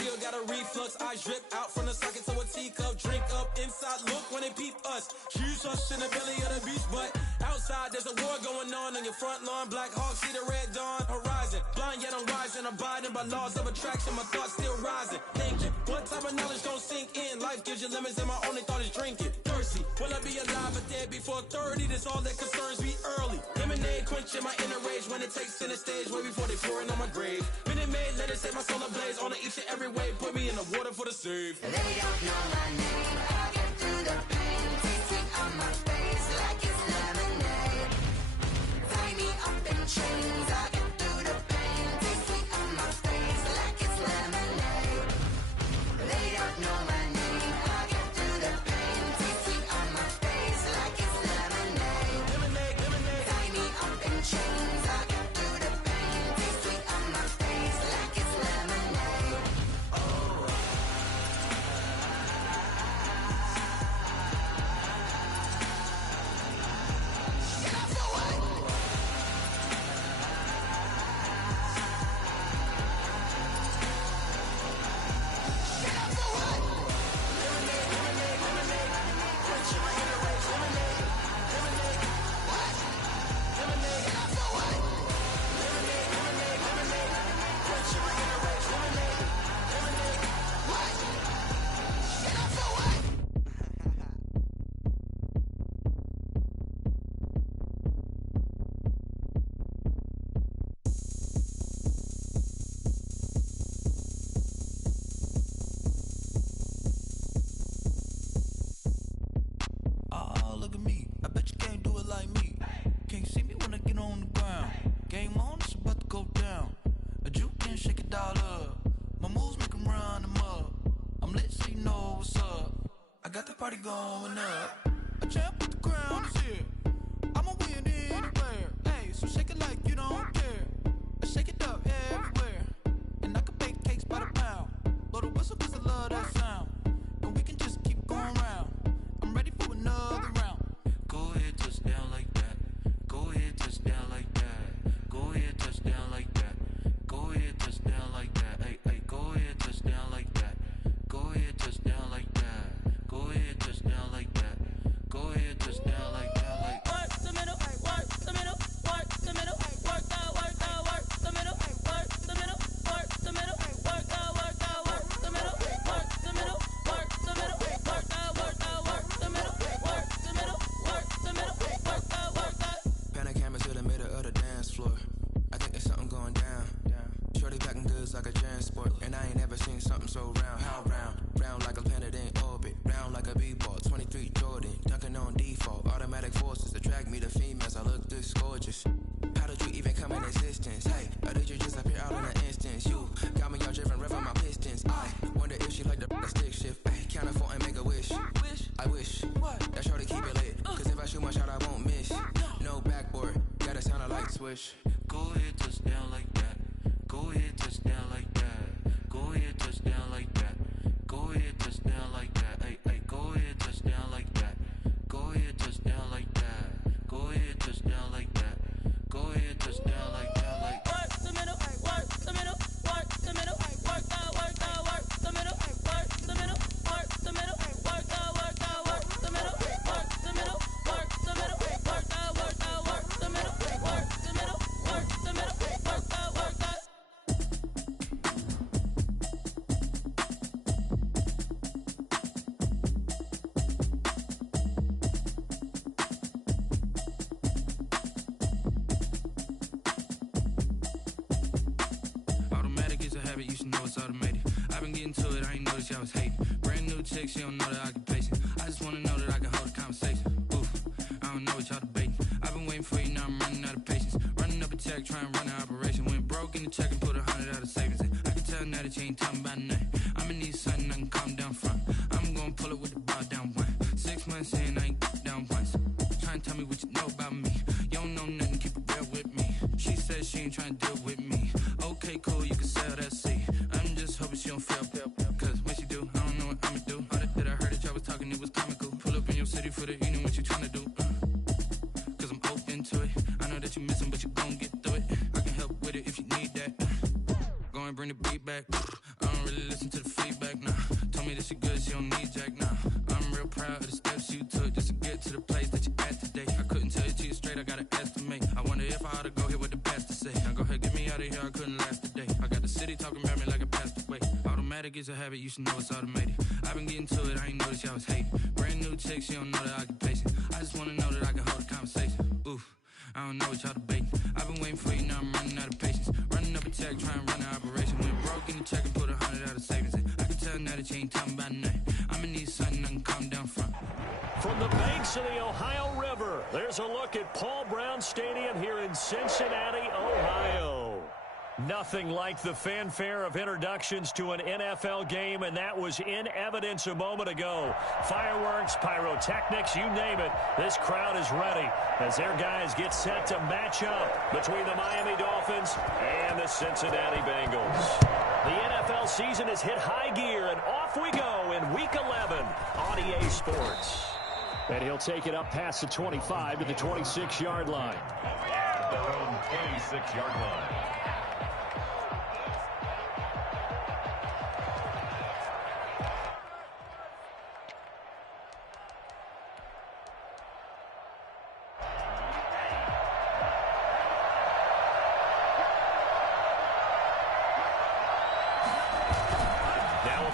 still got a reflux. I drip out from the socket to a teacup. Drink up inside, look when they peep us. Choose us in the belly of the beach, but outside there's a war going on your front lawn. Black Hawk, see the red dawn horizon. Blind yet I'm rising, abiding by laws of attraction. My thoughts still rising. Thinking, what type of knowledge don't sink in? Life gives you lemons and my only thought is drinking. Thirsty, will I be alive or dead before 30? That's all that concerns me early. Lemonade quenching my inner rage when it takes center stage way before they pouring on my grave. Minute Maid, let it set my soul ablaze on each and every way. Put me in the water for the save. They don't know my name. I get through the pain. Tasting on my face like it's lemonade. Tie me up in chains. I get through the pain. Tasting on my face like it's lemonade. They don't know my name. I get through the pain. Tasting on my face like it's lemonade. Lemonade, lemonade. Tie me up in chains. I get through the pain. Tasting on my face like it's lemonade. Oh, look at me. I bet you can't do it like me. Can't see me when I get on the ground. Game on, it's about to go down. A juke and shake it all up. My moves make 'em run them up. I'm lit so you know what's up. I got the party going up. A champ with the crown is here. I'ma win anywhere. Hey, so shake it like you don't care. I shake it up everywhere. And I can bake cakes by the pound. Blow the whistle 'cause I love that sound. And we can just keep going round. I'm ready for another round. Go ahead, touch down like that. Go ahead, touch down like that. Go ahead, touch down like that. Go ahead, touch down like that. Hey, hey, go ahead, touch down like that. Go ahead, touch down like that. Go ahead, touch down like that. Go ahead, touch down like that. Like Work the middle, work the middle, work the middle, work out, work the middle, work the middle, work the middle, work out, work the middle, work the middle, work the middle, work out, work the middle, work the middle, work the middle, work out. Pan a camera to the middle of the dance floor. I think there's something going down. Shorty packing goods like a transport. And I ain't never seen something so round. How round? Round like a planet in orbit. Round like a b-ball. 23 Jordan. Dunking on default. Automatic forces attract me to females. I look this gorgeous. How did you even come in existence? Hey, or did you just appear out in an instance? You got me all driven, revving my pistons. I wonder if she like the stick shift. Ay, count a four and make a wish. I wish that shorty keep it lit. Cause if I shoot my shot, I won't miss. No backboard. Gotta sound a light switch. go ahead, touch down like that. Go ahead, touch down like that. Go ahead, touch down like that. Go ahead, touch down like that. Hey, hey, go ahead, touch down like that. Go ahead, touch down like that. Go ahead, touch down like that. Go ahead, touch down like that. Like work the middle, work the middle, work the middle, work out, work the middle, work the middle, work the middle, work out, work the middle, work the middle, work the middle, work out, work the middle, work the middle, work the middle, work out, work out. automatic is a habit, you should know it's automated. I've been getting to it, I ain't noticed y'all was hating. Brand new chick, she don't know that I can place it. I just wanna know that I can hold a conversation. Oof, I don't know what y'all debating. I've been waiting for you, now I'm running out of patience. Running up a check, trying to run an operation. Went broke in the check and put 100 out of savings. And I can tell now that you ain't talking about nothing. I'ma need something I can calm down from. I'm gonna pull it with the bar down one. 6 months in, I ain't down once. Trying to tell me what you know about me. You don't know nothing, keep it real with me. She says she ain't trying to deal with me. Okay, cool, you can sell that seat. I'm just hoping she don't fail. Cause when she do, I don't know what I'ma do. All that I heard that y'all was talking, it was comical. Pull up in your city for the evening, what you tryna do? Cause I'm open to it. I know that you missing, but you gon' get through it. I can help with it if you need that. Go and bring the beat back. I don't really listen to the feedback now. Told me that she good, she don't need Jack now. I'm real proud of the steps you took just to get to the place that you at today. I couldn't tell you to you straight, I gotta estimate. I wonder if I ought to go here with the pastor say. Now go ahead, get me out of here, I couldn't last a day. I got the city talking about me like a passed away. Automatic is a habit, you should know it's automated. I've been getting to it, I ain't noticed y'all was hating. Brand new chick, she don't know the occupation. I just wanna know that I can hold a conversation. Oof, I don't know what y'all debating. I've been waiting for you, now I'm running out of patience. Running up a check, trying to run an operation. Went broke in the check and put 100 out of savings in. I can tell now that you ain't talking about nothing. I'ma need something I can calm down from. From the banks of the Ohio River, there's a look at Paul Brown Stadium here in Cincinnati, Ohio. Nothing like the fanfare of introductions to an NFL game, and that was in evidence a moment ago. Fireworks, pyrotechnics, you name it. This crowd is ready as their guys get set to match up between the Miami Dolphins and the Cincinnati Bengals. The NFL season has hit high gear, and off we go in Week 11 on EA Sports. And he'll take it up past the 25 to the 26-yard line. At their own 26-yard line.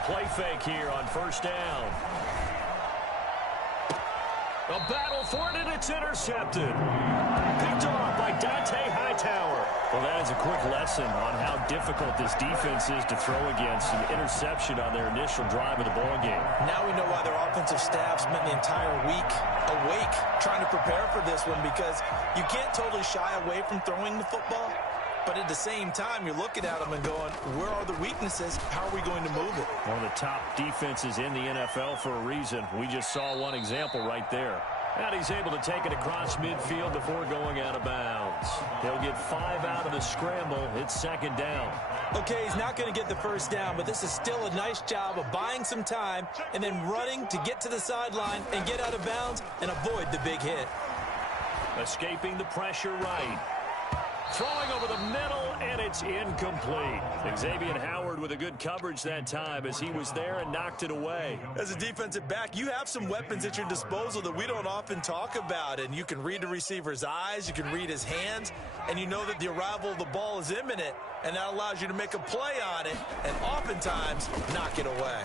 Play fake here on first down. A battle for it, and it's intercepted. Picked off by Dante Hightower. Well, that is a quick lesson on how difficult this defense is to throw against. An interception on their initial drive of the ball game. Now we know why their offensive staff spent the entire week awake trying to prepare for this one, because you can't totally shy away from throwing the football. But at the same time, you're looking at them and going, where are the weaknesses? How are we going to move it? One of the top defenses in the NFL for a reason. We just saw one example right there. And he's able to take it across midfield before going out of bounds. He'll get 5 out of the scramble. It's second down. Okay, he's not going to get the first down, but this is still a nice job of buying some time and then running to get to the sideline and get out of bounds and avoid the big hit. Escaping the pressure right. Throwing over the middle, and it's incomplete. Xavier Howard with a good coverage that time as he was there and knocked it away. As a defensive back, you have some weapons at your disposal that we don't often talk about. And you can read the receiver's eyes, you can read his hands, and you know that the arrival of the ball is imminent. And that allows you to make a play on it and oftentimes knock it away.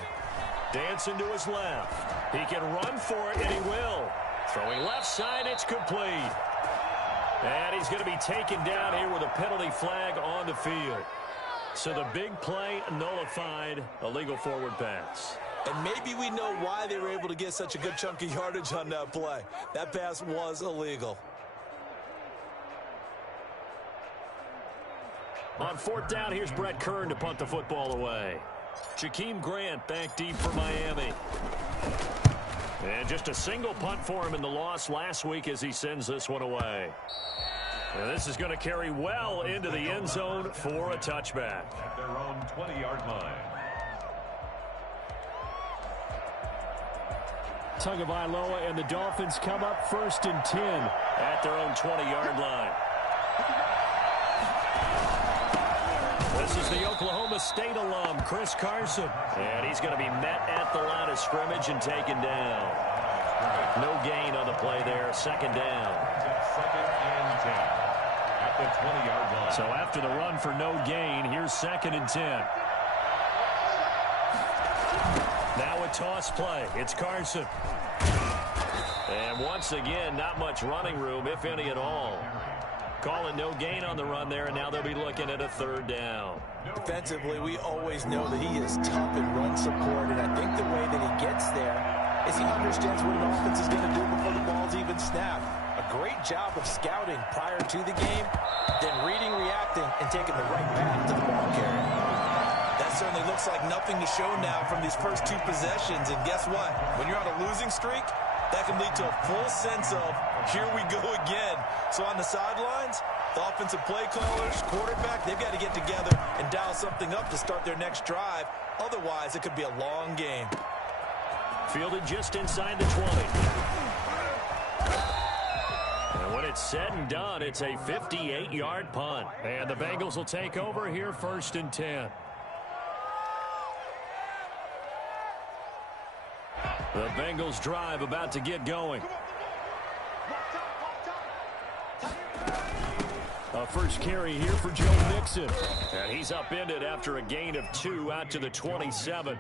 Dancing to his left. He can run for it, and he will. Throwing left side, it's complete. And he's going to be taken down here with a penalty flag on the field. So the big play nullified, a legal forward pass. And maybe we know why they were able to get such a good chunk of yardage on that play. That pass was illegal. On fourth down, here's Brett Kern to punt the football away. Jakeem Grant back deep for Miami. And just a single punt for him in the loss last week as he sends this one away. And this is going to carry well into the end zone for a touchback. At their own 20-yard line. Tagovailoa and the Dolphins come up 1st and 10 at their own 20-yard line. This is the Oklahoma State alum, Chris Carson. And he's going to be met at the line of scrimmage and taken down. No gain on the play there. Second down. Second and 10 at the 20-yard line. So after the run for no gain, here's 2nd and 10. Now a toss play. It's Carson. And once again, not much running room, if any at all. Calling no gain on the run there, and now they'll be looking at a 3rd down. Defensively, we always know that he is tough in run support, and I think the way that he gets there is he understands what an offense is going to do before the ball's even snapped. A great job of scouting prior to the game, then reading, reacting, and taking the right path to the ball carrier. That certainly looks like nothing to show now from these first 2 possessions, and guess what? When you're on a losing streak, that can lead to a full sense of, here we go again. So on the sidelines, the offensive play callers, quarterback, they've got to get together and dial something up to start their next drive. Otherwise, it could be a long game. Fielded just inside the 20. And when it's said and done, it's a 58-yard punt. And the Bengals will take over here 1st and 10. The Bengals drive about to get going. First carry here for Joe Mixon. And he's upended after a gain of 2 out to the 27.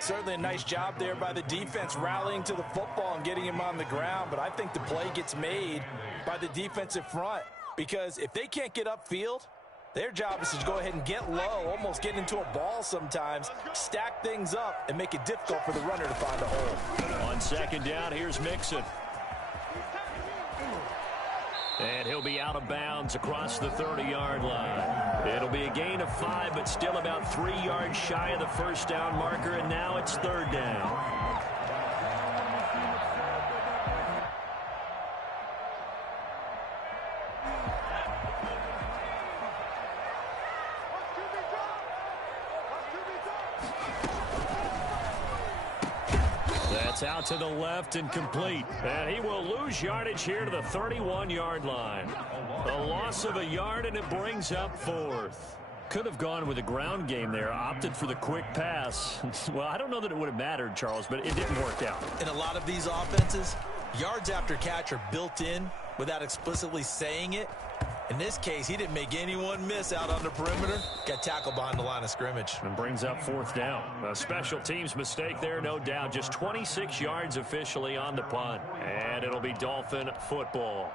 Certainly a nice job there by the defense rallying to the football and getting him on the ground. But I think the play gets made by the defensive front. Because if they can't get upfield, their job is to go ahead and get low, almost get into a ball sometimes, stack things up, and make it difficult for the runner to find a hole. On second down, here's Mixon. And he'll be out of bounds across the 30-yard line. It'll be a gain of 5, but still about 3 yards shy of the first down marker, and now it's third down. That's out to the left and complete. And he will lose yardage here to the 31-yard line. A loss of a yard, and it brings up fourth. Could have gone with a ground game there, opted for the quick pass. Well, I don't know that it would have mattered, Charles, but it didn't work out. In a lot of these offenses, yards after catch are built in without explicitly saying it. In this case, he didn't make anyone miss out on the perimeter. Got tackled behind the line of scrimmage. And brings up fourth down. A special teams mistake there, no doubt. Just 26 yards officially on the punt. And it'll be Dolphin football.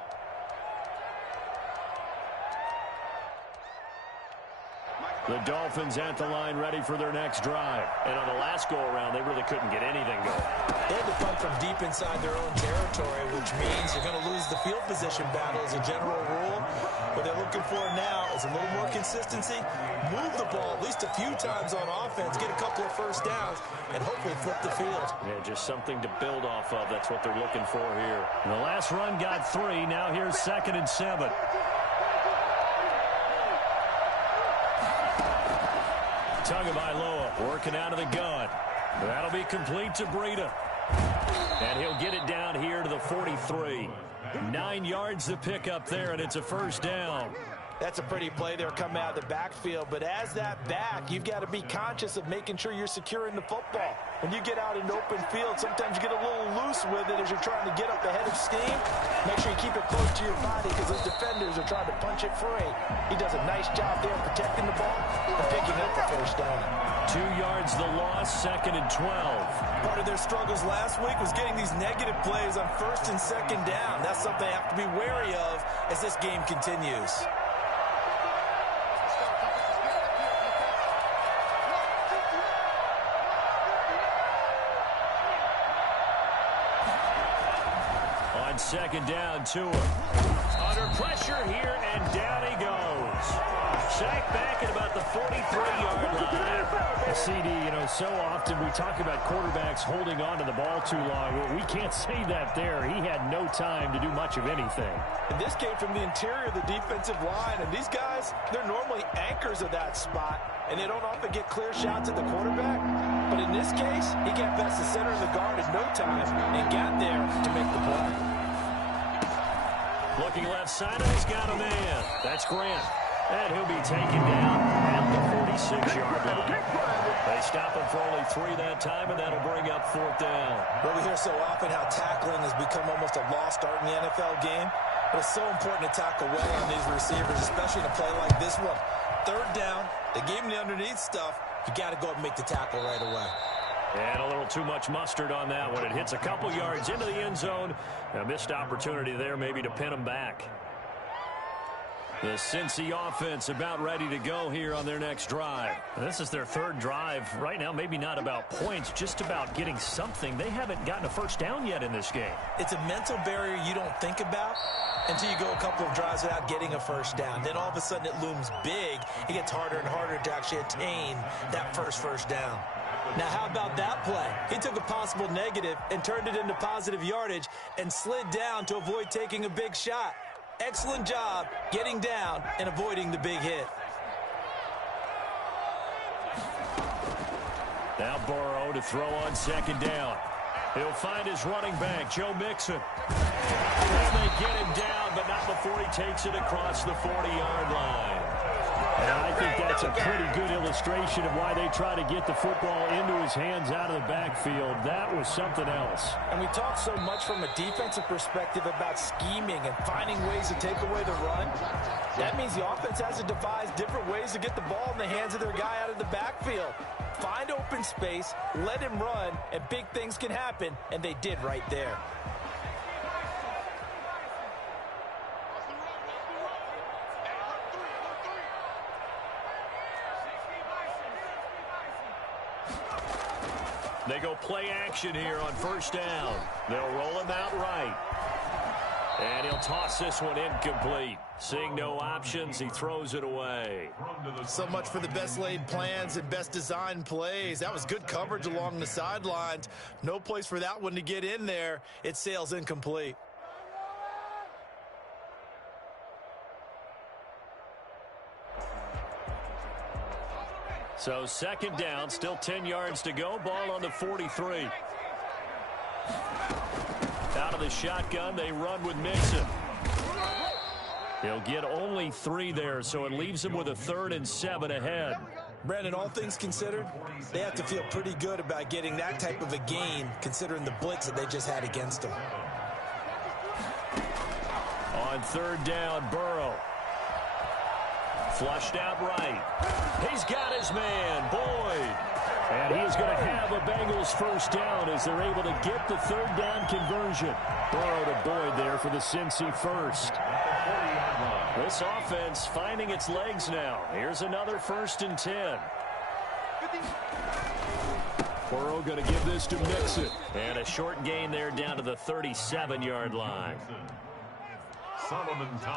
The Dolphins at the line ready for their next drive. And on the last go-around, they really couldn't get anything going. They had to punt from deep inside their own territory, which means you're going to lose the field position battle as a general rule. What they're looking for now is a little more consistency, move the ball at least a few times on offense, get a couple of first downs, and hopefully flip the field. Yeah, just something to build off of. That's what they're looking for here. The last run got 3. Now here's 2nd and 7. Tagovailoa working out of the gun. That'll be complete to Breida. And he'll get it down here to the 43. 9 yards to pick up there, and it's a first down. That's a pretty play there coming out of the backfield. But as that back, you've got to be conscious of making sure you're securing the football. When you get out in open field, sometimes you get a little loose with it as you're trying to get up ahead of steam. Make sure you keep it close to your body because those defenders are trying to punch it free. He does a nice job there protecting the ball and picking up the first down. 2 yards the loss, 2nd and 12. Part of their struggles last week was getting these negative plays on 1st and 2nd down. That's something they have to be wary of as this game continues. On 2nd down, Tua. Under pressure here, and down he goes. Sacked back at about the 43-yard line. CD, so often we talk about quarterbacks holding on to the ball too long. Well, we can't say that there. He had no time to do much of anything. And this came from the interior of the defensive line. And these guys, they're normally anchors of that spot. And they don't often get clear shots at the quarterback. But in this case, he got past the center of the guard in no time and got there to make the play. Looking left side, and he's got a man. That's Grant. And he'll be taken down at the 46-yard line. They stop him for only 3 that time, and that'll bring up 4th down. Well, we hear so often how tackling has become almost a lost art in the NFL game. But it's so important to tackle well on these receivers, especially in a play like this one. 3rd down, they gave him the underneath stuff. You got to go up and make the tackle right away. And a little too much mustard on that one. It hits a couple yards into the end zone. A missed opportunity there maybe to pin him back. The Cincy offense about ready to go here on their next drive. This is their 3rd drive. Right now, maybe not about points, just about getting something. They haven't gotten a first down yet in this game. It's a mental barrier you don't think about until you go a couple of drives without getting a first down. Then all of a sudden it looms big. It gets harder and harder to actually attain that first down. Now, how about that play? He took a possible negative and turned it into positive yardage and slid down to avoid taking a big shot. Excellent job getting down and avoiding the big hit. Now Burrow to throw on 2nd down. He'll find his running back, Joe Mixon. And they get him down, but not before he takes it across the 40-yard line. And I think that's a pretty good illustration of why they try to get the football into his hands out of the backfield. That was something else. And we talk so much from a defensive perspective about scheming and finding ways to take away the run. That means the offense has to devise different ways to get the ball in the hands of their guy out of the backfield. Find open space, let him run, and big things can happen, and they did right there. They go play action here on first down. They'll roll him out right. And he'll toss this one incomplete. Seeing no options, he throws it away. So much for the best laid plans and best designed plays. That was good coverage along the sidelines. No place for that one to get in there. It sails incomplete. So second down, still 10 yards to go. Ball on the 43. Out of the shotgun, they run with Mixon. He'll get only 3 there, so it leaves him with a 3rd and 7 ahead. Brandon, all things considered, they have to feel pretty good about getting that type of a gain, considering the blitz that they just had against them. On 3rd down, Burrow. Flushed out right. He's got his man, Boyd. And he is going to have a Bengals first down as they're able to get the 3rd down conversion. Burrow to Boyd there for the Cincy first. This offense finding its legs now. Here's another 1st and 10. Burrow going to give this to Mixon. And a short gain there down to the 37-yard line.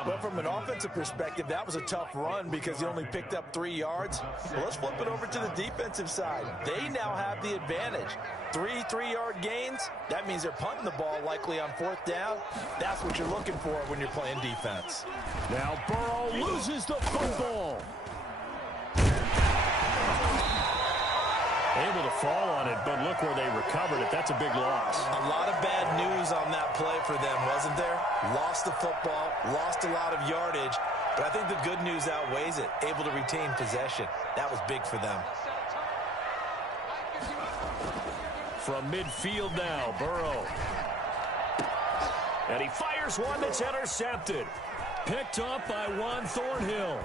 But from an offensive perspective, that was a tough run because he only picked up 3 yards. Well, let's flip it over to the defensive side. They now have the advantage. 3 3-yard gains, that means they're punting the ball likely on 4th down. That's what you're looking for when you're playing defense. Now Burrow loses the football. Able to fall on it, but look where they recovered it. That's a big loss. A lot of bad news on that play for them, wasn't there? Lost the football, lost a lot of yardage, but I think the good news outweighs it. Able to retain possession. That was big for them. From midfield now, Burrow. And he fires one that's intercepted. Picked up by Juan Thornhill.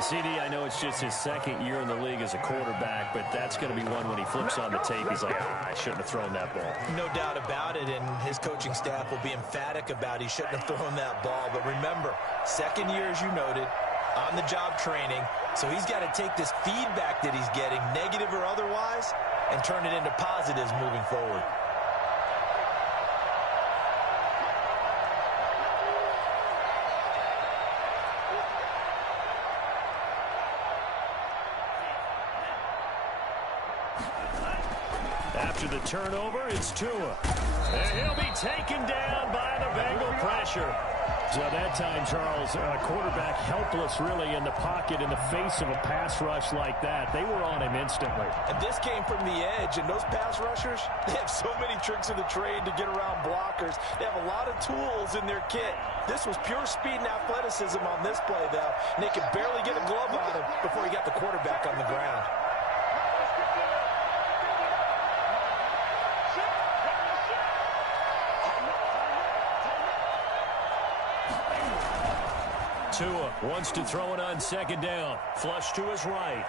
CD, I know it's just his 2nd year in the league as a quarterback, but that's going to be one when he flips on the tape, he's like, I shouldn't have thrown that ball. No doubt about it, and his coaching staff will be emphatic about he shouldn't have thrown that ball. But remember, 2nd year, as you noted, on-the-job training, so he's got to take this feedback that he's getting, negative or otherwise, and turn it into positives moving forward. After the turnover, it's Tua. And he'll be taken down by the Bengal pressure. So that time, Charles, quarterback helpless really in the pocket in the face of a pass rush like that. They were on him instantly. And this came from the edge, and those pass rushers, they have so many tricks of the trade to get around blockers. They have a lot of tools in their kit. This was pure speed and athleticism on this play, though, and they could barely get a glove on him before he got the quarterback on the ground. Tua wants to throw it on 2nd down. Flush to his right.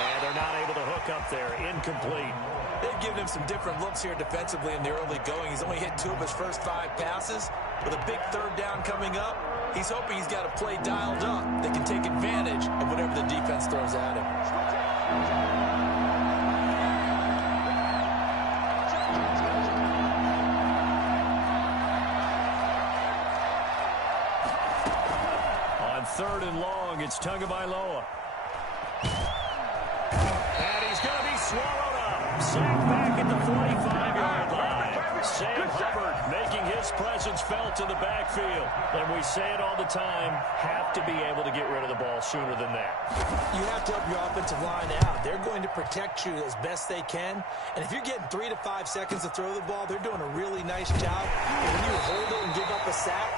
And they're not able to hook up there. Incomplete. They've given him some different looks here defensively in the early going. He's only hit 2 of his first 5 passes. With a big 3rd down coming up, he's hoping he's got a play dialed up that can take advantage of whatever the defense throws at him. On 3rd and long, it's Tagovailoa. And he's going to be swallowed up. Sacked back at the 45-yard line. Sam Hubbard making his presence felt in the backfield. And we say it all the time, have to be able to get rid of the ball sooner than that. You have to help your offensive line out. They're going to protect you as best they can. And if you're getting 3 to 5 seconds to throw the ball, they're doing a really nice job. And when you hold it and give up a sack,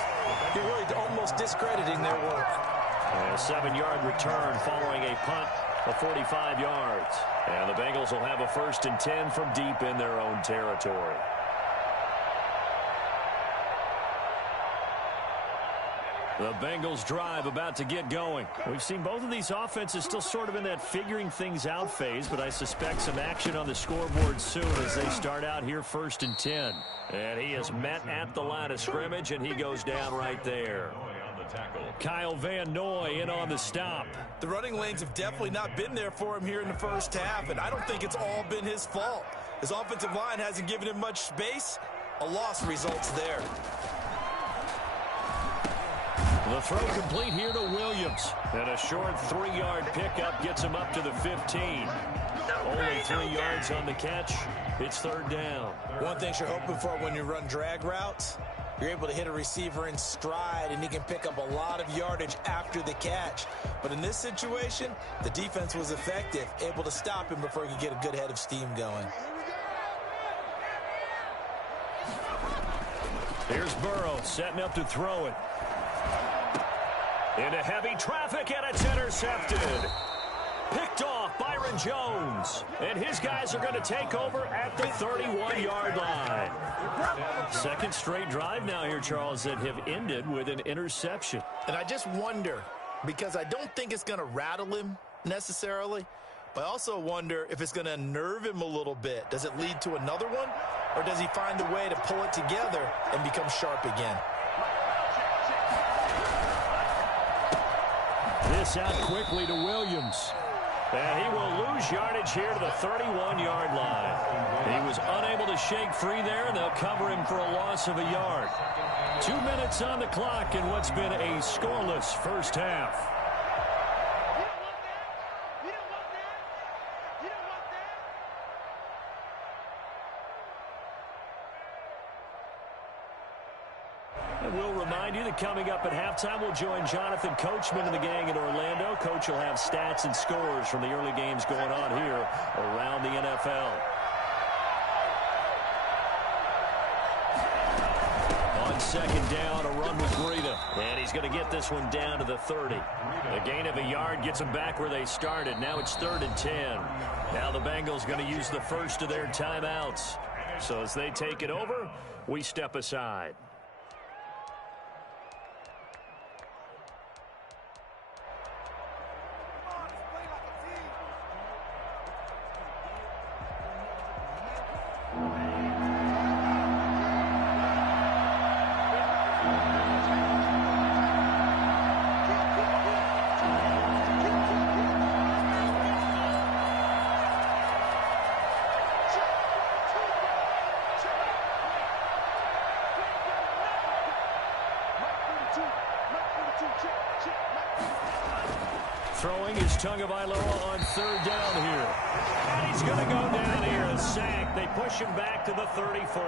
you're really almost discrediting their work. And a 7-yard return following a punt of 45 yards. And the Bengals will have a 1st and 10 from deep in their own territory. The Bengals drive about to get going. We've seen both of these offenses still sort of in that figuring things out phase, but I suspect some action on the scoreboard soon as they start out here 1st and 10. And he is met at the line of scrimmage, and he goes down right there. Kyle Van Noy in on the stop. The running lanes have definitely not been there for him here in the first half, and I don't think it's all been his fault. His offensive line hasn't given him much space. A loss results there. The throw complete here to Williams. And a short 3-yard pickup gets him up to the 15. Only 3 yards on the catch. It's 3rd down. One thing you're hoping for when you run drag routes, you're able to hit a receiver in stride, and he can pick up a lot of yardage after the catch. But in this situation, the defense was effective, able to stop him before he could get a good head of steam going. Here's Burrow setting up to throw it. Into heavy traffic, and it's intercepted. Picked off Byron Jones. And his guys are going to take over at the 31-yard line. 2nd straight drive now here, Charles, that have ended with an interception. And I just wonder, because I don't think it's going to rattle him necessarily, but I also wonder if it's going to unnerve him a little bit. Does it lead to another one, or does he find a way to pull it together and become sharp again? This out quickly to Williams. And he will lose yardage here to the 31-yard line. He was unable to shake free there, and they'll cover him for a loss of a yard. 2 minutes on the clock in what's been a scoreless first half. And we'll remind you that coming up at halftime, we'll join Jonathan Coachman and the gang in Orlando. Coach will have stats and scores from the early games going on here around the NFL. On 2nd down, a run with Breida. And he's going to get this one down to the 30. A gain of a yard gets them back where they started. Now it's 3rd and 10. Now the Bengals going to use the first of their timeouts. So as they take it over, we step aside. Throwing his Tagovailoa on 3rd down here. And he's going to go down here and sack. They push him back to the 34.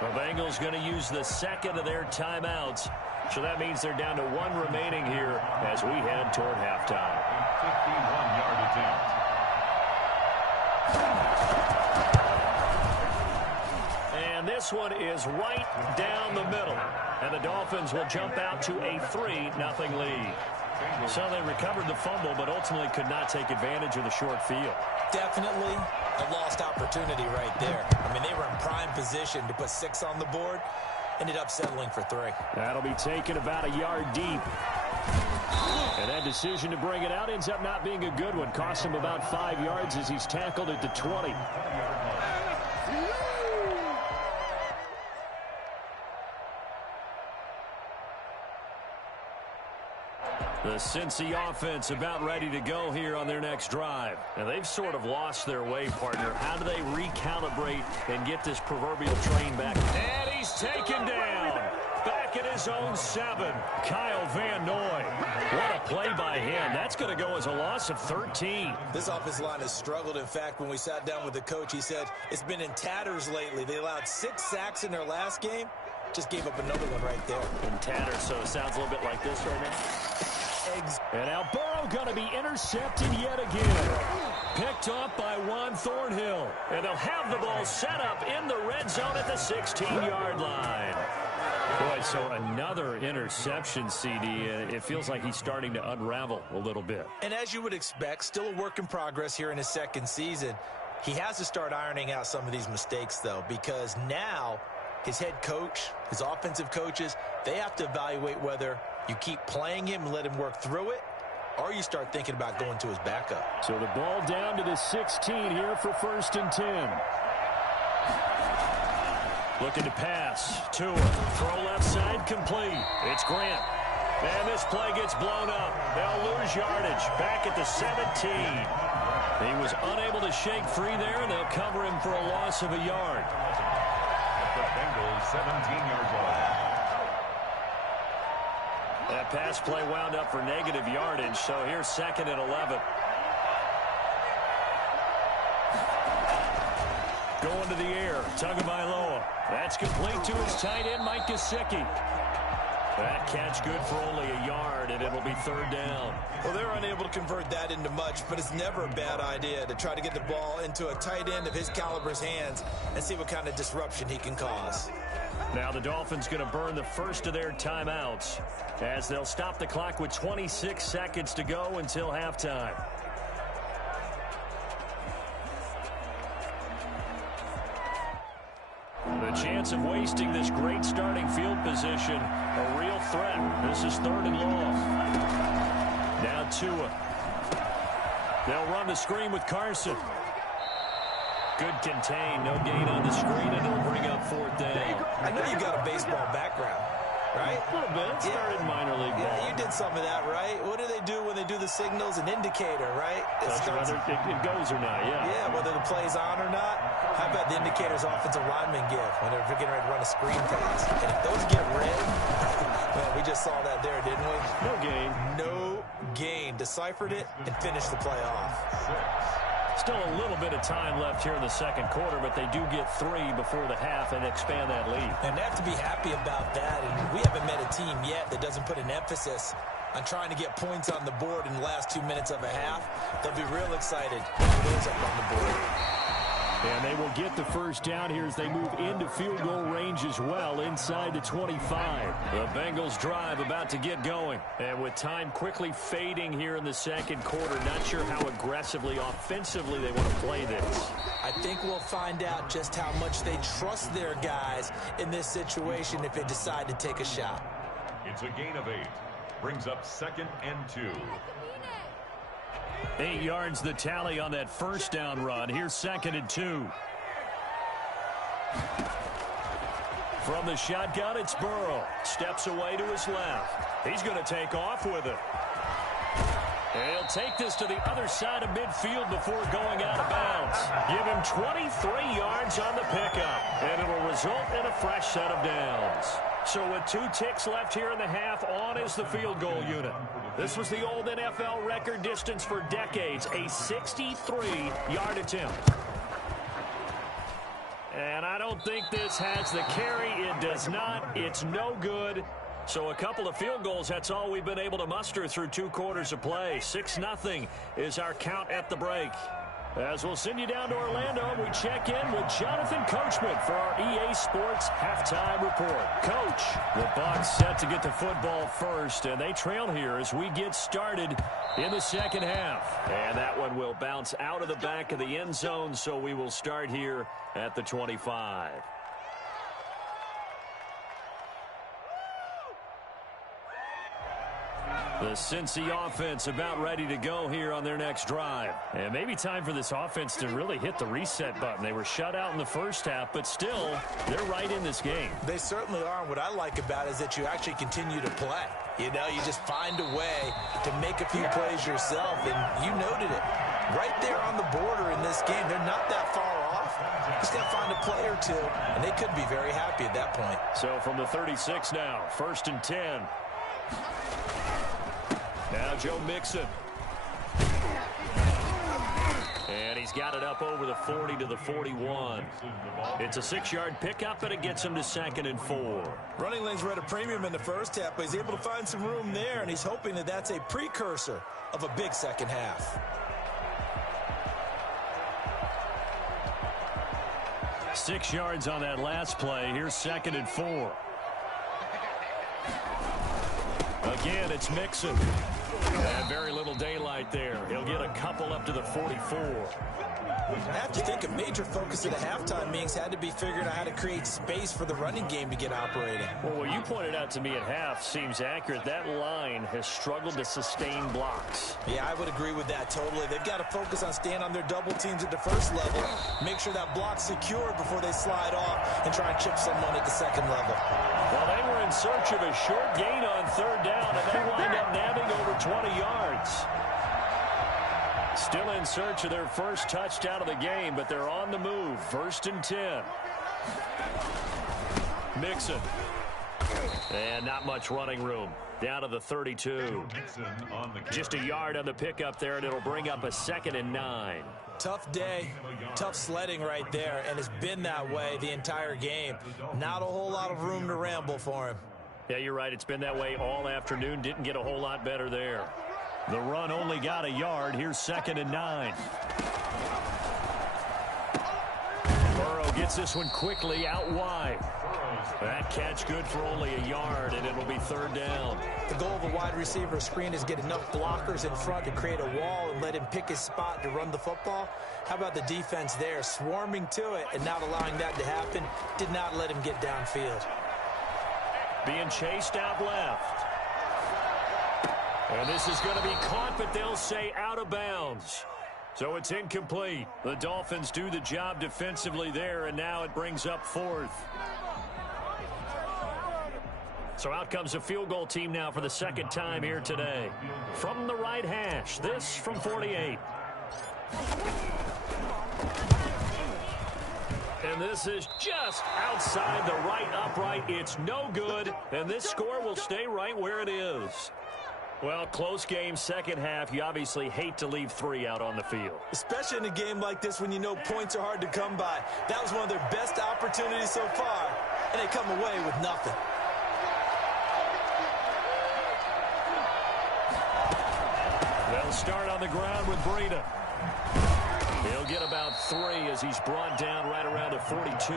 The Bengals going to use the 2nd of their timeouts. So that means they're down to 1 remaining here as we head toward halftime. 51-yard attempt. And this one is right down the middle. And the Dolphins will jump out to a 3-0 lead. So they recovered the fumble, but ultimately could not take advantage of the short field. Definitely a lost opportunity right there. I mean, they were in prime position to put 6 on the board. Ended up settling for 3. That'll be taken about a yard deep. And that decision to bring it out ends up not being a good one. Cost him about 5 yards as he's tackled at the 20. The Cincy offense about ready to go here on their next drive. And they've sort of lost their way, partner. How do they recalibrate and get this proverbial train back? And he's taken down. Back at his own 7. Kyle Van Noy. What a play by him. That's going to go as a loss of 13. This offensive line has struggled. In fact, when we sat down with the coach, he said it's been in tatters lately. They allowed 6 sacks in their last game. Just gave up another one right there. In tatters, so it sounds a little bit like this right now. And now Burrow going to be intercepted yet again. Picked off by Juan Thornhill. And they'll have the ball set up in the red zone at the 16-yard line. Boy, so another interception, CD. It feels like he's starting to unravel a little bit. And as you would expect, still a work in progress here in his second season. He has to start ironing out some of these mistakes, though, because now his head coach, his offensive coaches, they have to evaluate whether you keep playing him and let him work through it, or you start thinking about going to his backup. So the ball down to the 16 here for 1st and 10. Looking to pass. Tua. Throw left side complete. It's Grant. And this play gets blown up. They'll lose yardage. Back at the 17. He was unable to shake free there, and they'll cover him for a loss of a yard. The Bengals 17-yard line. That pass play wound up for negative yardage, so here's 2nd and 11. Going to the air. Tagovailoa. That's complete to his tight end, Mike Gesicki. That catch good for only a yard, and it'll be 3rd down. Well, they're unable to convert that into much, but it's never a bad idea to try to get the ball into a tight end of his caliber's hands and see what kind of disruption he can cause. Now the Dolphins going to burn the first of their timeouts as they'll stop the clock with 26 seconds to go until halftime. The chance of wasting this great starting field position, a real threat. This is 3rd and long. Now Tua. They'll run the screen with Carson. Good contain, no gain on the screen, and it'll bring up 4th down. I know you got a baseball background, right? A little bit. Started minor league ball. Yeah, you did some of that, right? What do they do when they do the signals? An indicator, right? That's whether it goes or not, yeah. Yeah, whether the play's on or not. How about the indicators offensive linemen give when they're getting ready to run a screen pass? And if those get red, well, we just saw that there, didn't we? No gain. No gain. Deciphered it and finished the play off. Still a little bit of time left here in the second quarter, but they do get 3 before the half and expand that lead. And they have to be happy about that. And we haven't met a team yet that doesn't put an emphasis on trying to get points on the board in the last 2 minutes of a half. They'll be real excited when it goes up on the board. And they will get the first down here as they move into field goal range as well inside the 25. The Bengals drive about to get going. And with time quickly fading here in the second quarter, not sure how aggressively, offensively they want to play this. I think we'll find out just how much they trust their guys in this situation if they decide to take a shot. It's a gain of 8. Brings up 2nd and 2. 8 yards the tally on that first down run. Here's 2nd and 2. From the shotgun, it's Burrow. Steps away to his left. He's going to take off with it. And he'll take this to the other side of midfield before going out of bounds. Give him 23 yards on the pickup, and it'll result in a fresh set of downs. So with 2 ticks left here in the half, on is the field goal unit. This was the old NFL record distance for decades, a 63-yard attempt. And I don't think this has the carry. It does not. It's no good. So a couple of field goals, that's all we've been able to muster through 2 quarters of play. 6-0 is our count at the break. As we'll send you down to Orlando, we check in with Jonathan Coachman for our EA Sports Halftime Report. Coach, the Bucs set to get the football first, and they trail here as we get started in the second half. And that one will bounce out of the back of the end zone, so we will start here at the 25. The Cincy offense about ready to go here on their next drive. And maybe time for this offense to really hit the reset button. They were shut out in the first half, but still, they're right in this game. They certainly are. And what I like about it is that you actually continue to play. You know, you just find a way to make a few plays yourself, and you noted it. Right there on the border in this game, they're not that far off. Just got to find a play or two, and they could be very happy at that point. So from the 36 now, 1st and 10. Now Joe Mixon. And he's got it up over the 40 to the 41. It's a 6-yard pickup, and it gets him to 2nd and 4. Running lanes were at a premium in the first half, but he's able to find some room there, and he's hoping that that's a precursor of a big second half. 6 yards on that last play. Here's 2nd and 4. Again, it's Mixon. And very little daylight there. He'll get a couple up to the 44. I have to think a major focus at the halftime meetings had to be figuring out how to create space for the running game to get operating. Well, what you pointed out to me at half seems accurate. That line has struggled to sustain blocks. Yeah, I would agree with that totally. They've got to focus on staying on their double teams at the first level, make sure that block's secured before they slide off and try and chip someone at the second level. Well, they were in search of a short gain on third down, and they wind up nabbing over 20 yards. Still in search of their first touchdown of the game, but they're on the move. 1st and 10. Mixon. And not much running room. Down to the 32. Just a yard on the pickup there, and it'll bring up a 2nd and 9. Tough day, tough sledding right there, and it's been that way the entire game. Not a whole lot of room to ramble for him. Yeah, you're right. It's been that way all afternoon. Didn't get a whole lot better there. The run only got a yard. Here's 2nd and 9. Burrow gets this one quickly out wide. That catch good for only a yard, and it'll be 3rd down. The goal of a wide receiver screen is get enough blockers in front to create a wall and let him pick his spot to run the football. How about the defense there, swarming to it and not allowing that to happen? Did not let him get downfield. Being chased out left. And this is going to be caught, but they'll say out of bounds. So it's incomplete. The Dolphins do the job defensively there, and now it brings up 4th. So out comes a field goal team now for the 2nd time here today. From the right hash, this from 48. And this is just outside the right upright. It's no good, and this score will stay right where it is. Well, close game, second half. You obviously hate to leave 3 out on the field. Especially in a game like this when you know points are hard to come by. That was one of their best opportunities so far, and they come away with nothing. They'll start on the ground with Breida. He'll get about 3 as he's brought down right around the 42.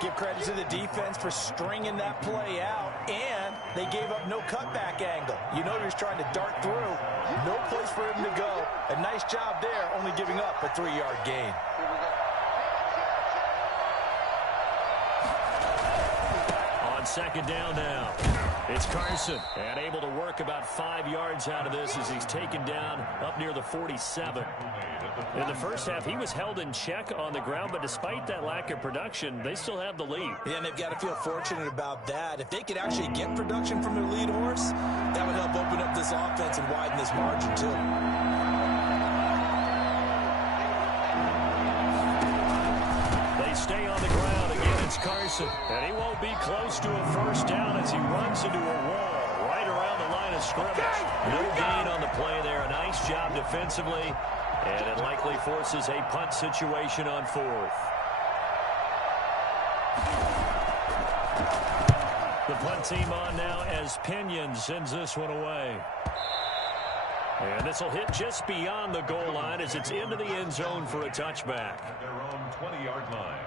Give credit to the defense for stringing that play out, and they gave up no cutback angle. You know he was trying to dart through. No place for him to go. A nice job there, only giving up a 3-yard gain. On 2nd down now, it's Carson, and able to work about 5 yards out of this as he's taken down up near the 47. In the first half, he was held in check on the ground, but despite that lack of production, they still have the lead. Yeah, and they've got to feel fortunate about that. If they could actually get production from their lead horse, that would help open up this offense and widen this margin, too. They stay on the ground. Again, it's Carson, and he won't be close to a 1st down as he runs into a wall right around the line of scrimmage. No gain on the play there. A nice job defensively. And it likely forces a punt situation on 4th. The punt team on now as Pinion sends this one away. And this will hit just beyond the goal line as it's into the end zone for a touchback. Their own 20-yard line.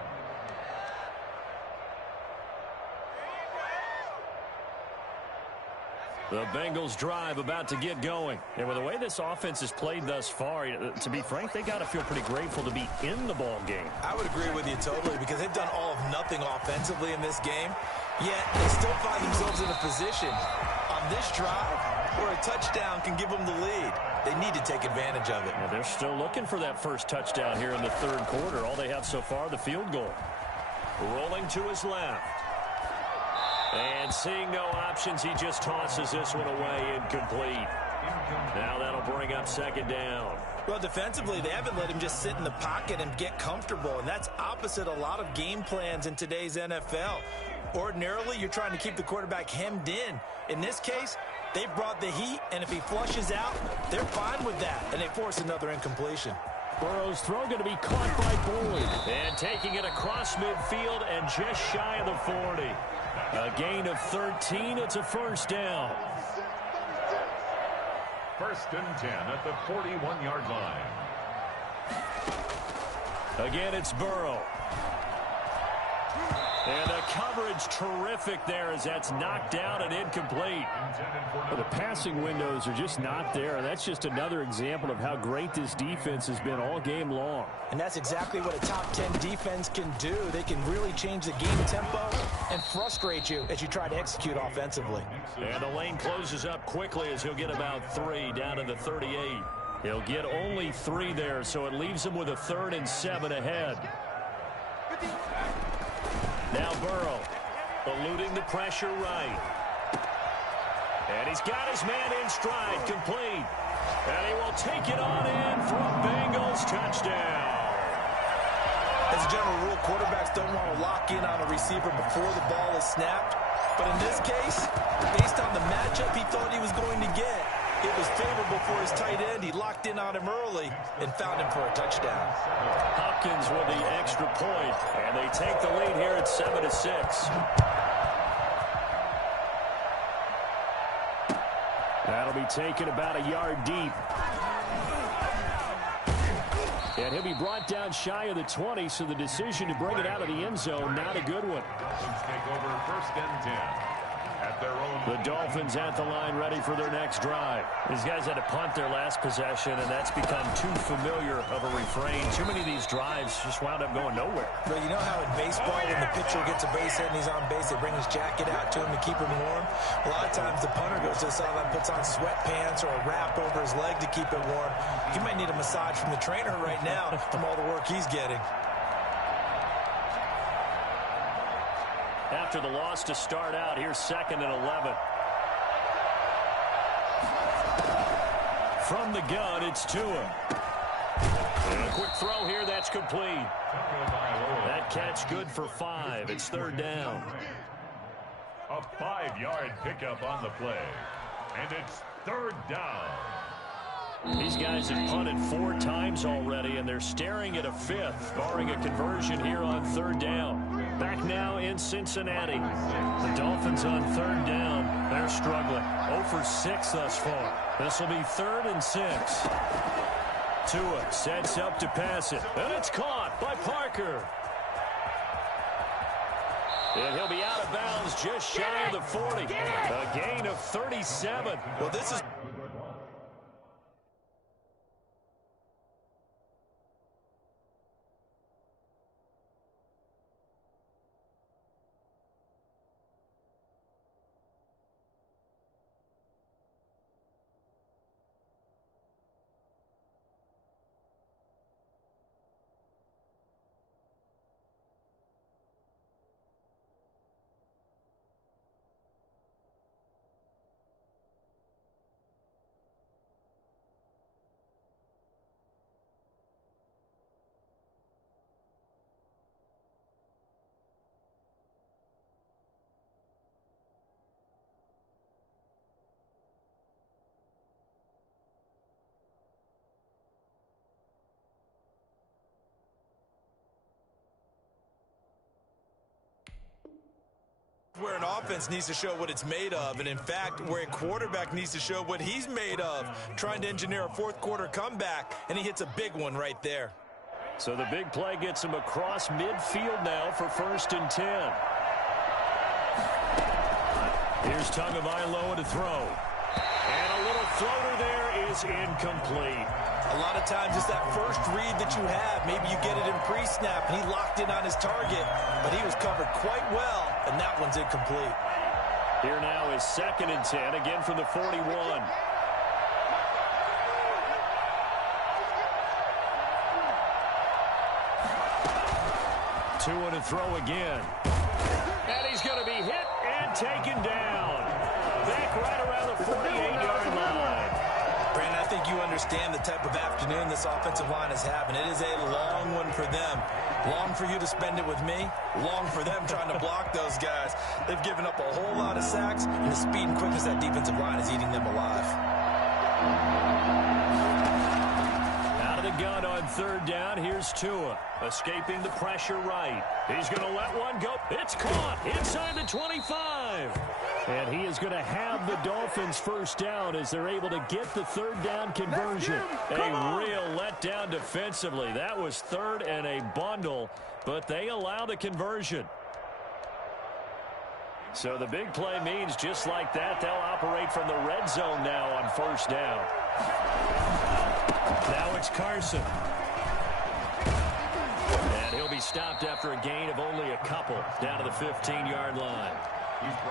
The Bengals drive about to get going. And with the way this offense has played thus far, to be frank, they got to feel pretty grateful to be in the ball game. I would agree with you totally because they've done all of nothing offensively in this game, yet they still find themselves in a position on this drive where a touchdown can give them the lead. They need to take advantage of it. Yeah, they're still looking for that first touchdown here in the 3rd quarter. All they have so far, the field goal. Rolling to his left. And seeing no options, he just tosses this one away, incomplete. Now that'll bring up 2nd down. Well, defensively, they haven't let him just sit in the pocket and get comfortable, and that's opposite a lot of game plans in today's NFL. Ordinarily, you're trying to keep the quarterback hemmed in. In this case, they brought the heat, and if he flushes out, they're fine with that, and they force another incompletion. Burrow's throw going to be caught by Boyd. And taking it across midfield and just shy of the 40. A gain of 13. It's a 1st down. 1st and 10 at the 41-yard line. Again, it's Burrow. And the coverage terrific there as that's knocked down and incomplete. Well, the passing windows are just not there. That's just another example of how great this defense has been all game long. And that's exactly what a top 10 defense can do. They can really change the game tempo and frustrate you as you try to execute offensively. And the lane closes up quickly as he'll get about 3 down to the 38. He'll get only 3 there, so it leaves him with a 3rd and 7 ahead. Now Burrow, eluding the pressure right. And he's got his man in stride, complete. And he will take it on in for a Bengals touchdown. As a general rule, quarterbacks don't want to lock in on a receiver before the ball is snapped. But in this case, based on the matchup he thought he was going to get, it was favorable for his tight end. He locked in on him early and found him for a touchdown. Hopkins with the extra point, and they take the lead here at 7-6. That'll be taken about a yard deep. And he'll be brought down shy of the 20, so the decision to bring it out of the end zone, not a good one. Take over 1st and 10. At their own. The Dolphins at the line ready for their next drive. These guys had to punt their last possession, and that's become too familiar of a refrain. Too many of these drives just wound up going nowhere. But you know how in baseball, when the pitcher gets a base hit and he's on base, they bring his jacket out to him to keep him warm? A lot of times the punter goes to the sideline, puts on sweatpants or a wrap over his leg to keep it warm. He might need a massage from the trainer right now from all the work he's getting. After the loss to start out, here's 2nd and 11. From the gun, it's Tua. And a quick throw here, that's complete. That catch good for 5. It's 3rd down. A 5-yard pickup on the play. And it's 3rd down. These guys have punted 4 times already, and they're staring at a 5th, barring a conversion here on 3rd down. Back now in Cincinnati. The Dolphins on 3rd down. They're struggling. 0 for 6 thus far. This will be 3rd and 6. Tua sets up to pass it. And it's caught by Parker. And he'll be out of bounds just shy of the 40. A gain of 37. Well, this is... where an offense needs to show what it's made of, and in fact, where a quarterback needs to show what he's made of, trying to engineer a 4th quarter comeback, and he hits a big one right there. So the big play gets him across midfield now for 1st and 10. Here's Tagovailoa to throw. And a little floater there is incomplete. A lot of times it's that first read that you have. Maybe you get it in pre-snap, and he locked in on his target, but he was covered quite well, and that one's incomplete. Here now is 2nd and 10, again from the 41. Tua to throw again. And he's going to be hit and taken down. Back right around the 48-yard line. Brandon, I think you understand the type of afternoon this offensive line is having. It is a long one for them. Long for you to spend it with me. Long for them trying to block those guys. They've given up a whole lot of sacks, and the speed and quickness of that defensive line is eating them alive. Out of the gun on 3rd down, here's Tua. Escaping the pressure right. He's going to let one go. It's caught inside the 25. And he is going to have the Dolphins 1st down as they're able to get the 3rd down conversion. A real letdown defensively. That was 3rd and a bundle, but they allow the conversion. So the big play means just like that, they'll operate from the red zone now on first down. Now it's Carson. And he'll be stopped after a gain of only a couple down to the 15-yard line.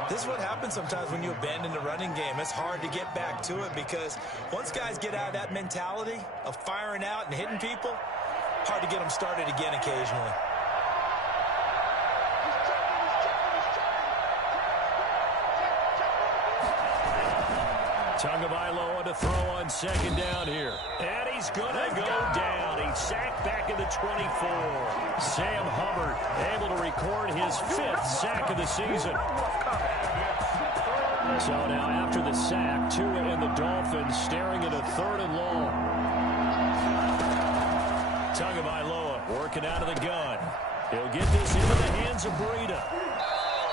This is what happens sometimes when you abandon the running game. It's hard to get back to it because once guys get out of that mentality of firing out and hitting people, hard to get them started again occasionally. Tagovailoa to throw on second down here. And he's going to go down. He's sacked back at the 24. Sam Hubbard able to record his 5th sack of the season. So now after the sack, Tua and the Dolphins staring at a 3rd and long. Tagovailoa working out of the gun. He'll get this into the hands of Breida.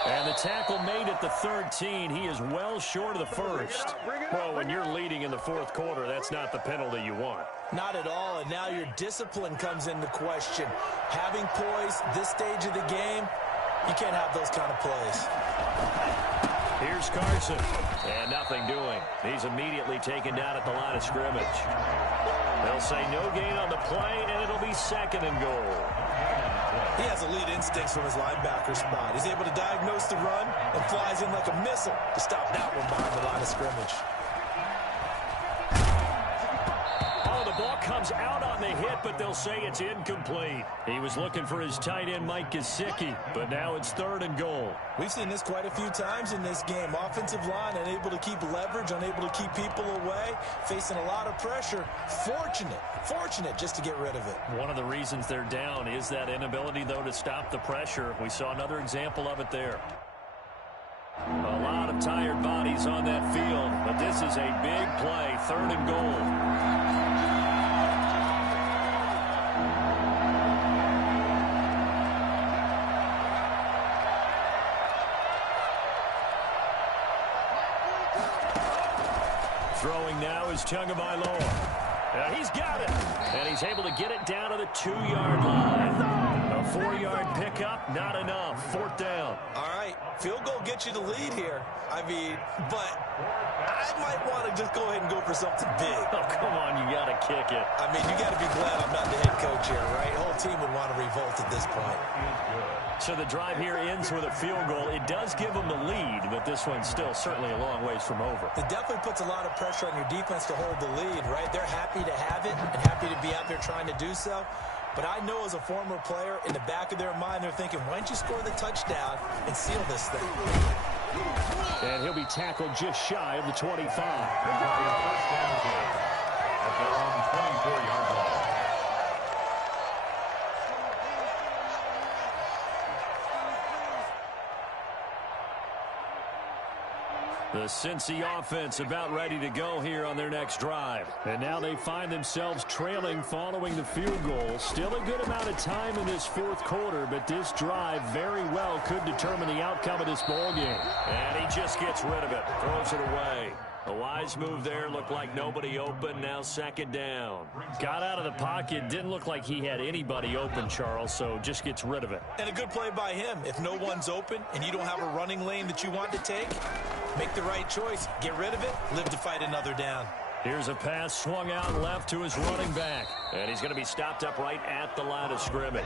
And the tackle made at the 13. He is well short of the first. Well, when you're leading in the 4th quarter, that's not the penalty you want. Not at all, and now your discipline comes into question. Having poise this stage of the game, you can't have those kind of plays. Here's Carson, and nothing doing. He's immediately taken down at the line of scrimmage. They'll say no gain on the play, and it'll be 2nd and goal. He has elite instincts from his linebacker spot. He's able to diagnose the run and flies in like a missile to stop that one behind the line of scrimmage. Oh, the ball comes out on the hit, but they'll say it's incomplete. He was looking for his tight end, Mike Gesicki, but now it's 3rd and goal. We've seen this quite a few times in this game. Offensive line unable to keep leverage, unable to keep people away, facing a lot of pressure. Fortunate just to get rid of it. One of the reasons they're down is that inability, though, to stop the pressure. We saw another example of it there. A lot of tired bodies on that field, but this is a big play, 3rd and goal. Throwing now is Tagovailoa. He's got it, and he's able to get it down to the 2-yard line. A 4-yard pickup, not enough. 4th down. All right, field goal gets you the lead here. But I might want to just go ahead and go for something big. Oh, come on, you got to kick it. I mean, you got to be glad I'm not the head coach here, right? The whole team would want to revolt at this point. So the drive here ends with a field goal. It does give them the lead, but this one's still certainly a long ways from over. It definitely puts a lot of pressure on your defense to hold the lead, right? They're happy to have it and happy to be out there trying to do so. But I know as a former player, in the back of their mind, they're thinking, why don't you score the touchdown and seal this thing? And he'll be tackled just shy of the 25. At their own 24-yard line. The Cincy offense about ready to go here on their next drive. And now they find themselves trailing following the field goal. Still a good amount of time in this 4th quarter, but this drive very well could determine the outcome of this ball game. And he just gets rid of it, throws it away. A wise move there, looked like nobody open, now 2nd down. Got out of the pocket, didn't look like he had anybody open, Charles, so just gets rid of it. And a good play by him. If no one's open and you don't have a running lane that you want to take, make the right choice. Get rid of it, live to fight another down. Here's a pass swung out left to his running back. And he's going to be stopped up right at the line of scrimmage.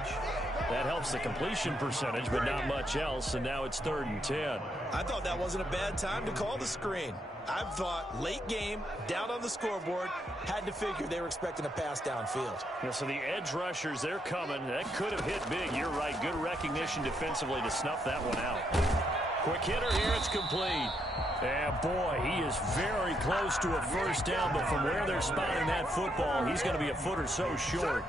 That helps the completion percentage, but not much else, and now it's 3rd and 10. I thought that wasn't a bad time to call the screen. I thought late game, down on the scoreboard, had to figure they were expecting a pass downfield. Yeah, so the edge rushers, they're coming. That could have hit big. You're right. Good recognition defensively to snuff that one out. Quick hitter here. It's complete. And, boy, he is very close to a first down, but from where they're spotting that football, he's going to be a foot or so short.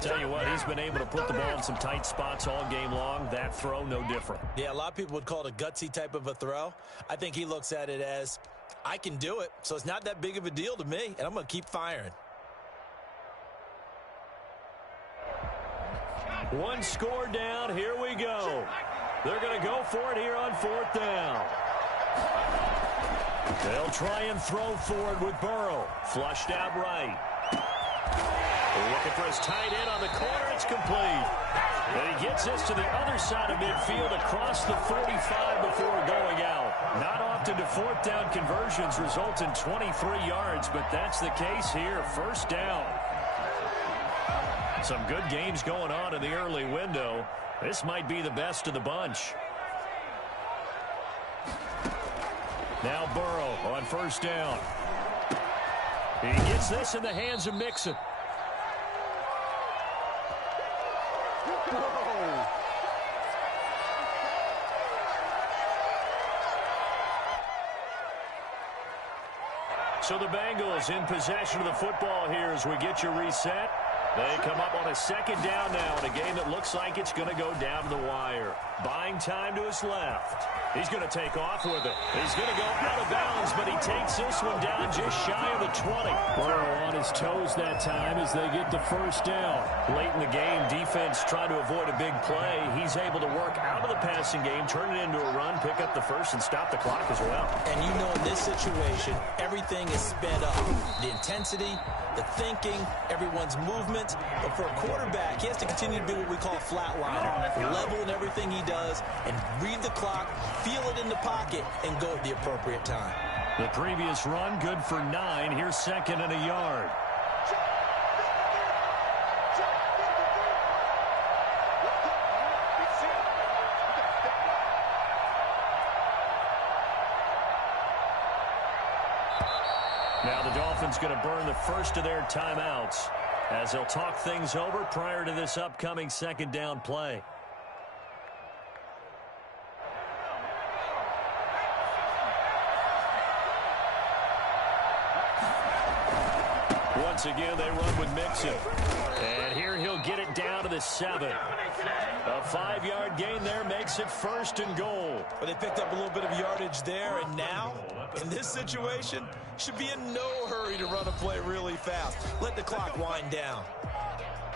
Tell you what, he's been able to put the ball in some tight spots all game long. That throw, no different. Yeah, a lot of people would call it a gutsy type of a throw. I think he looks at it as, I can do it, so it's not that big of a deal to me, and I'm going to keep firing. One score down. Here we go. They're going to go for it here on 4th down. They'll try and throw forward with Burrow. Flushed out right. Looking for his tight end on the corner. It's complete. And he gets this to the other side of midfield across the 45 before going out. Not often do fourth down conversions result in 23 yards, but that's the case here. First down. Some good games going on in the early window. This might be the best of the bunch. Now Burrow on first down. He gets this in the hands of Mixon. So the Bengals in possession of the football here as we get you reset. They come up on a second down now in a game that looks like it's going to go down to the wire. Buying time to his left. He's going to take off with it. He's going to go out of bounds, but he takes this one down just shy of the 20. Burrow on his toes that time as they get the first down. Late in the game, defense trying to avoid a big play. He's able to work out of the passing game, turn it into a run, pick up the first, and stop the clock as well. And you know in this situation, everything is sped up. The intensity, the thinking, everyone's movement. But for a quarterback, he has to continue to be what we call a flatliner. Level in everything he does and read the clock, feel it in the pocket, and go at the appropriate time. The previous run, good for 9. Here's second and a yard. Now the Dolphins going to burn the first of their timeouts as they'll talk things over prior to this upcoming second down play. Once again, they run with Mixon. And here he'll get it down to the 7. A 5-yard gain there makes it first and goal. But they picked up a little bit of yardage there, and now, in this situation, should be in no hurry to run a play really fast. Let the clock wind down.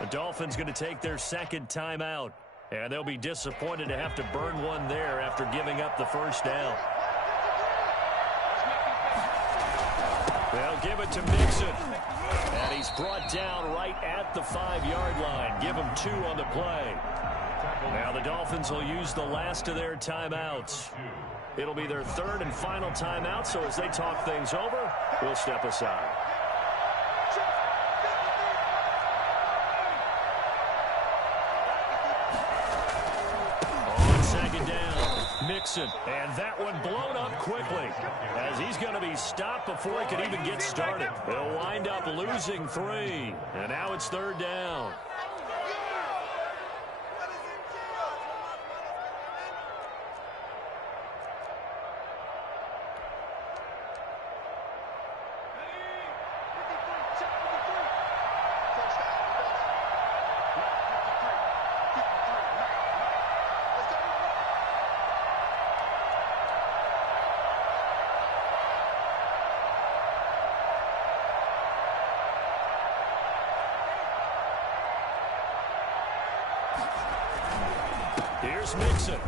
The Dolphins going to take their second timeout, and they'll be disappointed to have to burn one there after giving up the first down. They'll give it to Mixon. And he's brought down right at the 5-yard line. Give him 2 on the play. Now the Dolphins will use the last of their timeouts. It'll be their third and final timeout, so as they talk things over, we'll step aside. On second down, Mixon. And that one blown up quickly as he's going to be stopped before he can even get started. They'll wind up losing 3. And now it's third down. Here's Mixon.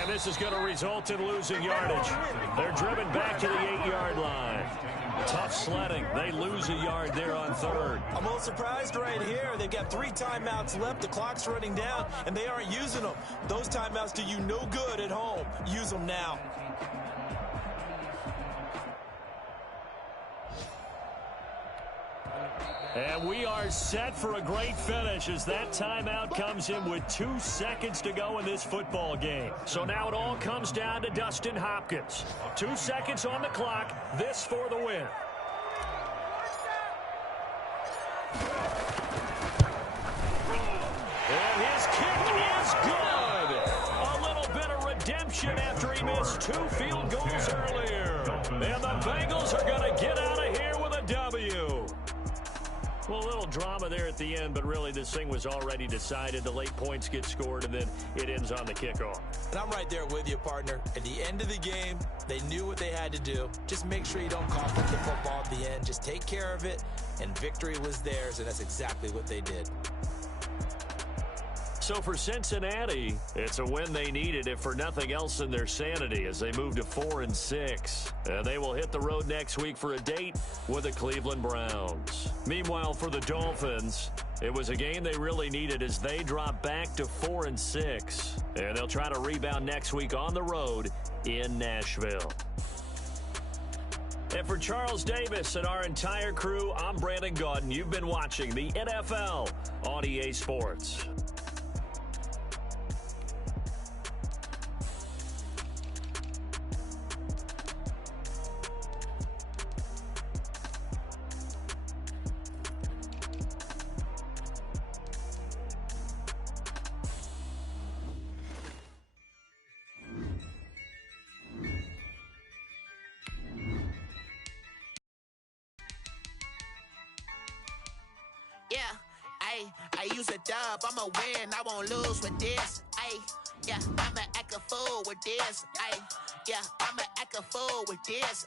And this is going to result in losing yardage. They're driven back to the 8-yard line. Tough sledding. They lose a yard there on third. I'm a little surprised right here. They've got 3 timeouts left. The clock's running down, and they aren't using them. Those timeouts do you no good at home. Use them now. And we are set for a great finish as that timeout comes in with 2 seconds to go in this football game. So now it all comes down to Dustin Hopkins. 2 seconds on the clock. This for the win. And his kick is good. A little bit of redemption after he missed 2 field goals earlier. And the Bengals are going to get out of here with a W. Well, a little drama there at the end, but really this thing was already decided. The late points get scored, and then it ends on the kickoff. And I'm right there with you, partner. At the end of the game, they knew what they had to do. Just make sure you don't cough up the football at the end. Just take care of it, and victory was theirs, and that's exactly what they did. So for Cincinnati, it's a win they needed, if for nothing else than their sanity, as they move to 4-6. And they will hit the road next week for a date with the Cleveland Browns. Meanwhile, for the Dolphins, it was a game they really needed as they drop back to 4-6. And they'll try to rebound next week on the road in Nashville. And for Charles Davis and our entire crew, I'm Brandon Gaudin. You've been watching the NFL on EA Sports. I use a dub, I'ma win, I won't lose with this. Yeah, I'ma act a fool with this. Yeah, I'ma act a fool with this.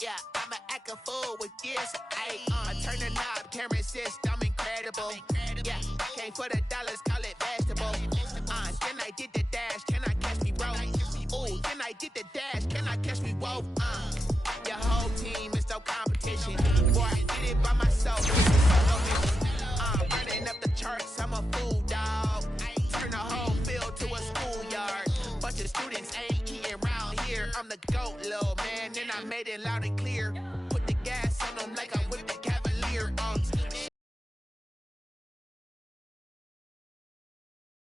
Yeah, I'ma act a fool with this. I turn the knob, camera assist, I'm incredible. Yeah, came for the dollars, call it vegetable. Then I did the dash, can I catch me, bro? Ooh, then I did the dash, can I catch me, whoa? Your whole team is no competition. Boy, I did it by myself. Running up the charts, I'm a fool, dog. Turn the whole field to a schoolyard. Bunch of students ain't eating round here. I'm the GOAT, little man, and I made it loud and clear.